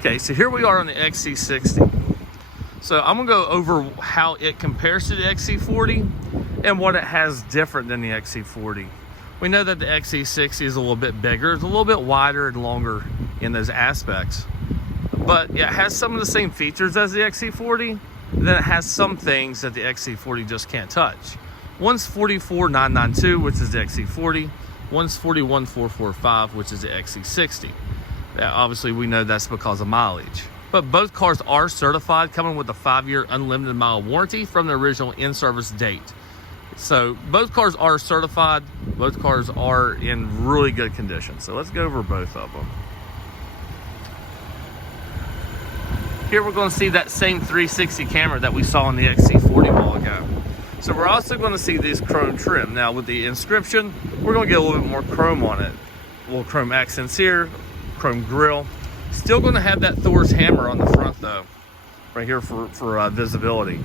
Okay, so here we are on the XC60. So I'm gonna go over how it compares to the XC40 and what it has different than the XC40. We know that the XC60 is a little bit bigger, it's a little bit wider and longer in those aspects. But yeah, it has some of the same features as the XC40, then it has some things that the XC40 just can't touch. One's 44,992, which is the XC40. One's 41,445, which is the XC60. Obviously, we know that's because of mileage. But both cars are certified, coming with a 5-year unlimited mile warranty from the original in-service date. So both cars are certified. Both cars are in really good condition. So let's go over both of them. Here we're going to see that same 360 camera that we saw in the XC40 a while ago. So we're also going to see this chrome trim. Now with the Inscription, we're going to get a little bit more chrome on it. Little chrome accents here, chrome grille. Still going to have that Thor's hammer on the front though, right here for visibility.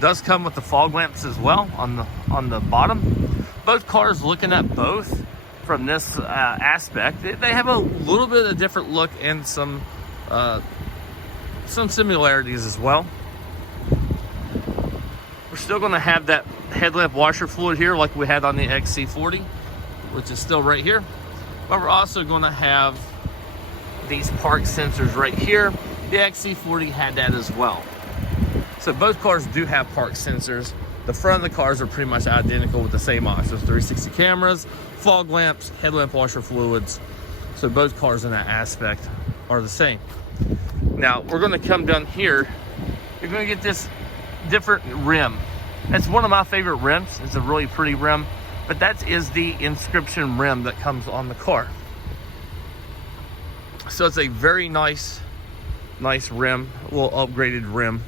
Does come with the fog lamps as well on the bottom. Both cars, looking at both from this aspect, they have a little bit of different look and some similarities as well. We're still going to have that headlamp washer fluid here like we had on the XC40, which is still right here. But we're also going to have these park sensors right here. The XC40 had that as well. So both cars do have park sensors. The front of the cars are pretty much identical with the same options. 360 cameras, fog lamps, headlamp washer fluids. So both cars in that aspect are the same. Now we're going to come down here. You're going to get this different rim. It's one of my favorite rims. It's a really pretty rim, but that is the Inscription rim that comes on the car. So it's a very nice rim, a little upgraded rim.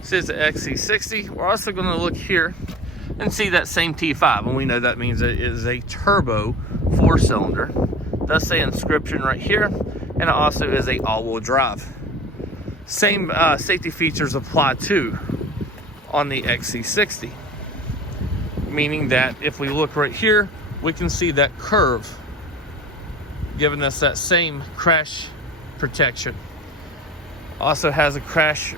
This is the XC60. We're also going to look here and see that same T5, and we know that means it is a turbo 4-cylinder. Does say Inscription right here, and it also is a all-wheel drive. Same safety features apply too on the XC60, meaning that if we look right here, we can see that curve giving us that same crash protection. Also has a crash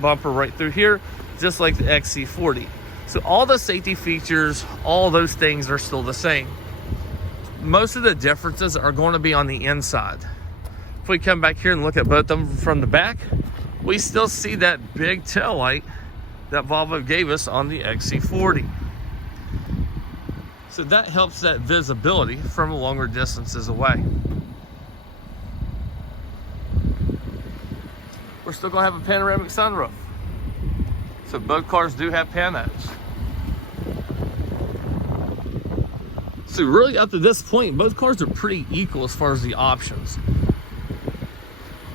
bumper right through here, just like the XC40. So all the safety features, all those things are still the same. Most of the differences are going to be on the inside. If we come back here and look at both of them from the back, we still see that big tail light that Volvo gave us on the XC40. So that helps that visibility from longer distances away. We're still going to have a panoramic sunroof. So both cars do have panos. So really up to this point, both cars are pretty equal as far as the options.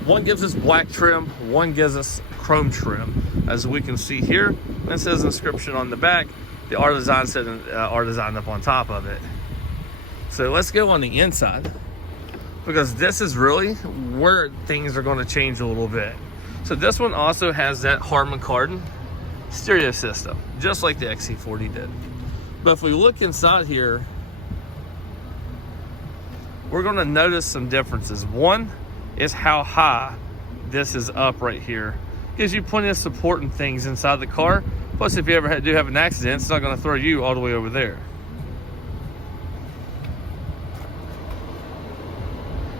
One gives us black trim, one gives us chrome trim. As we can see here, it says Inscription on the back. The R Design said R Design up on top of it. So let's go on the inside, because this is really where things are going to change a little bit. So this one also has that Harman Kardon stereo system, just like the XC40 did. But if we look inside here, we're going to notice some differences. One is how high this is up right here. Gives you plenty of support and things inside the car. Plus, if you ever do have an accident, it's not going to throw you all the way over there.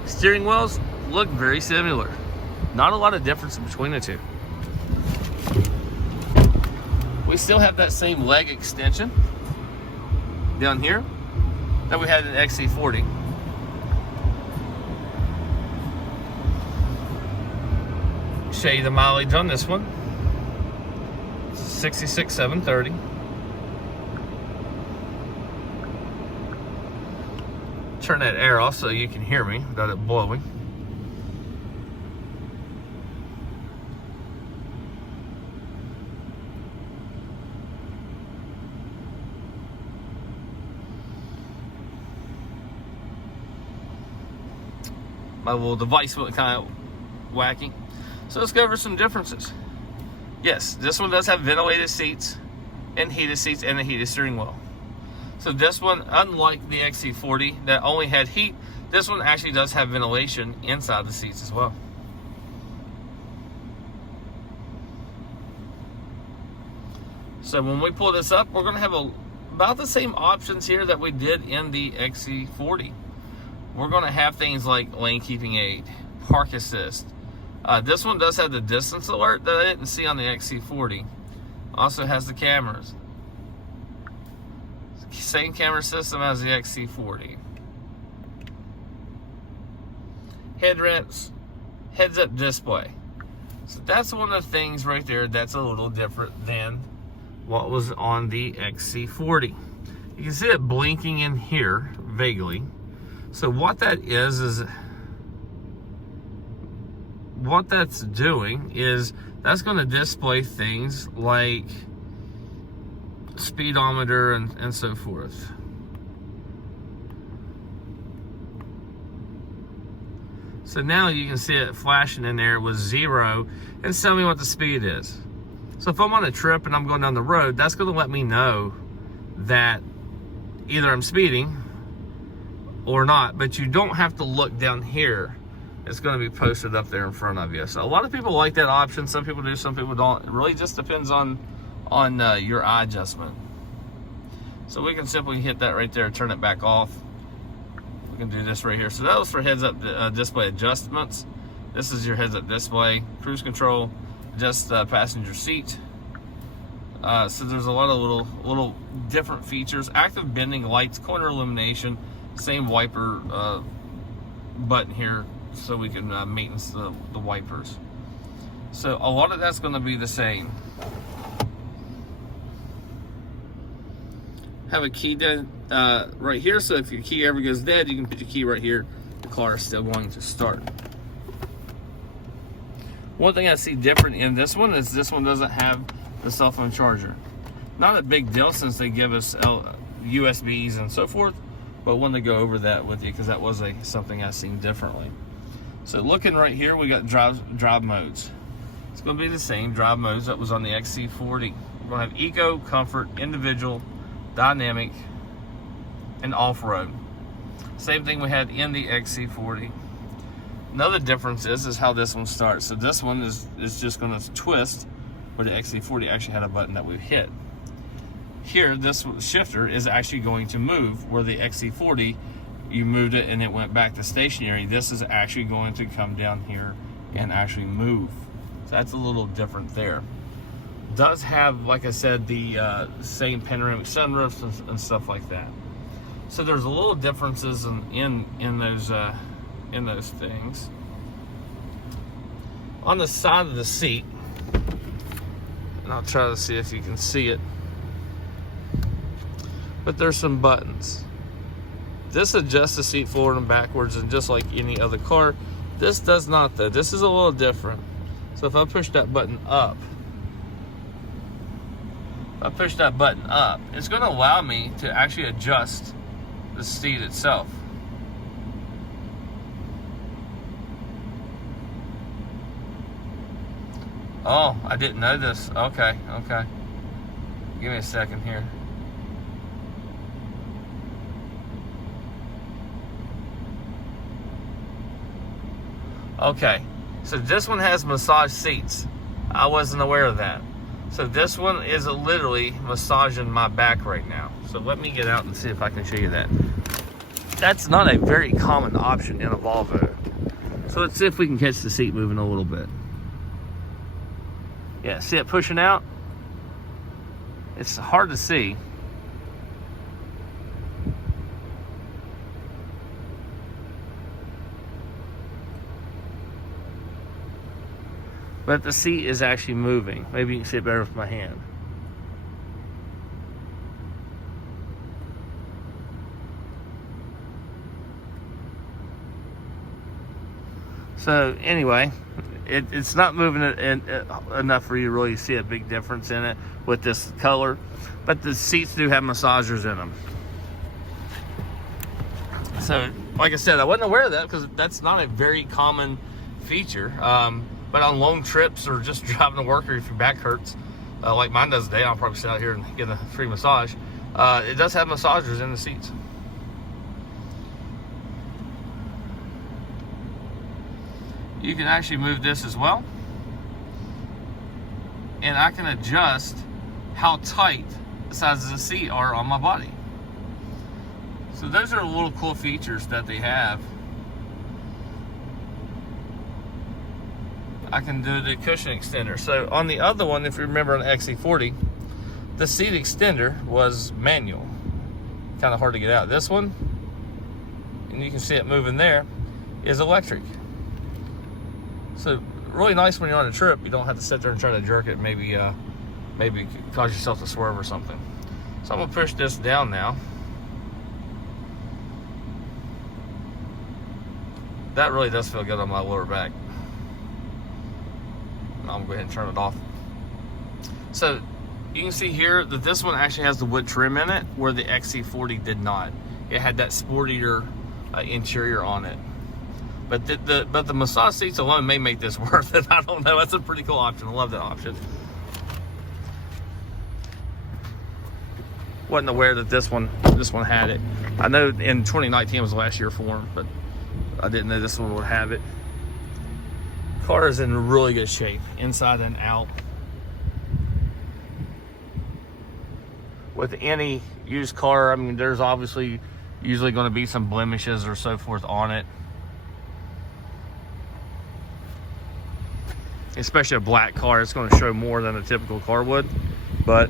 Steering wheels look very similar. Not a lot of difference between the two. We still have that same leg extension down here that we had in the XC40. Show you the mileage on this one. 66,730. Turn that air off so you can hear me without it blowing. My little device went kind of wacky. So let's go over some differences. Yes, this one does have ventilated seats and heated seats and a heated steering wheel. So this one, unlike the XC40 that only had heat, This one actually does have ventilation inside the seats as well. So when we pull this up, we're going to have about the same options here that we did in the XC40. We're going to have things like lane keeping aid, park assist. This one does have the distance alert that I didn't see on the XC40. Also has the cameras. Same camera system as the XC40. Headlamps, heads-up display. So that's one of the things right there that's a little different than what was on the XC40. You can see it blinking in here vaguely. So what that is what that's doing is that's going to display things like speedometer and so forth. So now you can see it flashing in there with 0 and tell me what the speed is. So if I'm on a trip and I'm going down the road, that's going to let me know that either I'm speeding or not, but you don't have to look down here. It's going to be posted up there in front of you. So a lot of people like that option. Some people do, some people don't. It really just depends on your eye adjustment. So we can simply hit that right there, turn it back off. We can do this right here. So that was for heads-up display adjustments. This is your heads-up display, cruise control, adjust passenger seat. So there's a lot of little different features. Active bending lights, corner illumination, same wiper button here, so we can maintenance the wipers. So a lot of that's going to be the same. Have a key right here, so if your key ever goes dead, you can put your key right here. The car is still going to start. One thing I see different in this one is this one doesn't have the cell phone charger. Not a big deal since they give us USBs and so forth, but wanted to go over that with you because that was something I seen differently. So looking right here, we got drive modes. It's going to be the same drive modes that was on the XC40. We're going to have eco, comfort, individual, dynamic, and off-road. Same thing we had in the XC40. Another difference is how this one starts. So this one is just going to twist, where the XC40 actually had a button that we hit. Here, this shifter is actually going to move, where the XC40, you moved it and it went back to stationary. This is actually going to come down here and actually move. So that's a little different there. Does have, like I said, the same panoramic sunroofs and stuff like that. So there's a little differences in those things. On the side of the seat, and I'll try to see if you can see it, but there's some buttons. This adjusts the seat forward and backwards, and just like any other car, this does not though. This is a little different. So if I push that button up, it's going to allow me to actually adjust the seat itself. Oh, I didn't know this. Okay. Give me a second here. Okay, so this one has massage seats. I wasn't aware of that. So this one is literally massaging my back right now. So let me get out and see if I can show you that. That's not a very common option in a Volvo. So let's see if we can catch the seat moving a little bit. Yeah, see it pushing out? It's hard to see. But the seat is actually moving. Maybe you can see it better with my hand. So anyway, it's not moving enough for you to really see a big difference in it with this color. But the seats do have massagers in them. So like I said, I wasn't aware of that because that's not a very common feature. But on long trips or just driving to work, or if your back hurts, like mine does today, I'll probably sit out here and get a free massage. It does have massagers in the seats. you can actually move this as well. And I can adjust how tight the sides of the seat are on my body. So those are little cool features that they have. I can do the cushion extender. So on the other one, if you remember on the XC40, the seat extender was manual. Kind of hard to get out. This one, and you can see it moving there, is electric. So really nice when you're on a trip. You don't have to sit there and try to jerk it. Maybe cause yourself to swerve or something. So I'm gonna push this down now. That really does feel good on my lower back. I'm gonna go ahead and turn it off. So you can see here that this one actually has the wood trim in it, where the XC40 did not. It had that sportier interior on it. But the massage seats alone may make this worth it. I don't know. That's a pretty cool option. I love that option. Wasn't aware that this one had it. I know in 2019 was the last year for them, but I didn't know this one would have it. Car is in really good shape, inside and out. With any used car, I mean, there's obviously usually going to be some blemishes or so forth on it. Especially a black car, it's going to show more than a typical car would. But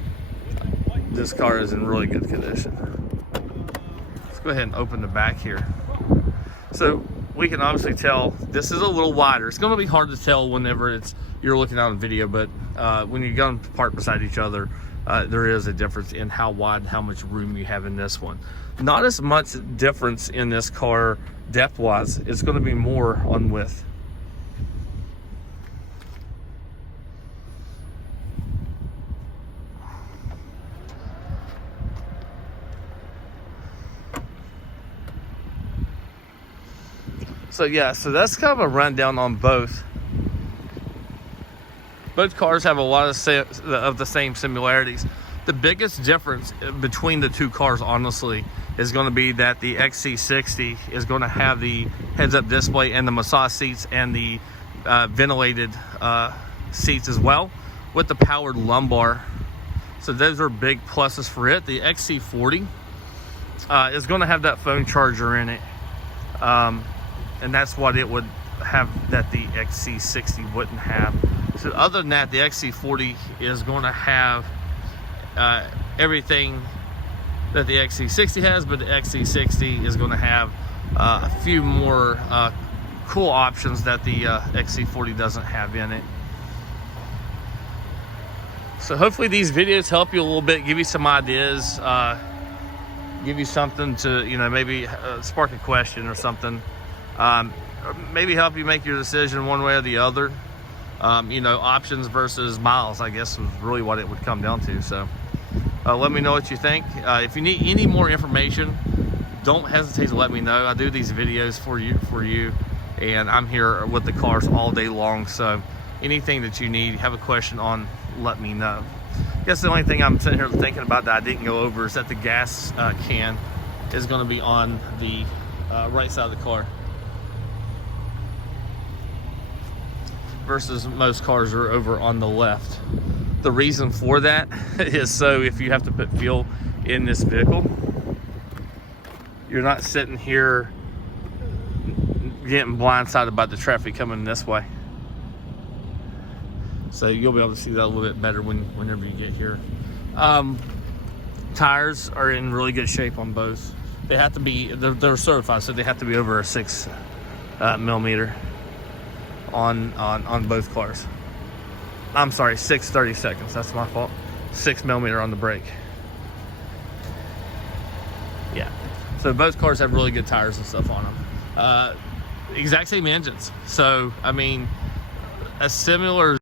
this car is in really good condition. Let's go ahead and open the back here. So we can obviously tell this is a little wider. It's going to be hard to tell whenever you're looking out on video, but when you're going to park beside each other, there is a difference in how wide and how much room you have in this one. Not as much difference in this car depth-wise. It's going to be more on width. So yeah, so that's kind of a rundown on both. Both cars have a lot of the same similarities. The biggest difference between the two cars, honestly, is going to be that the XC60 is going to have the heads-up display and the massage seats and the ventilated seats as well, with the powered lumbar. So those are big pluses for it. The XC40 is going to have that phone charger in it. And that's what it would have that the XC60 wouldn't have. So other than that, the XC40 is going to have everything that the XC60 has, but the XC60 is going to have a few more cool options that the XC40 doesn't have in it. So hopefully these videos help you a little bit, give you some ideas, give you something to, maybe spark a question or something. Maybe help you make your decision one way or the other. Options versus miles, I guess, was really what it would come down to. So let me know what you think. If you need any more information, don't hesitate to let me know. I do these videos for you, and I'm here with the cars all day long. So anything that you need, have a question on, let me know. I guess the only thing I'm sitting here thinking about that I didn't go over is that the gas can is going to be on the right side of the car, versus most cars are over on the left. The reason for that is so if you have to put fuel in this vehicle, you're not sitting here getting blindsided by the traffic coming this way. So you'll be able to see that a little bit better whenever you get here. Tires are in really good shape on both. They have to be, they're certified, so they have to be over a 6 millimeter on both cars. I'm sorry, 6/32. That's my fault. 6 millimeter on the brake. Yeah. So both cars have really good tires and stuff on them. Exact same engines. So I mean, a similar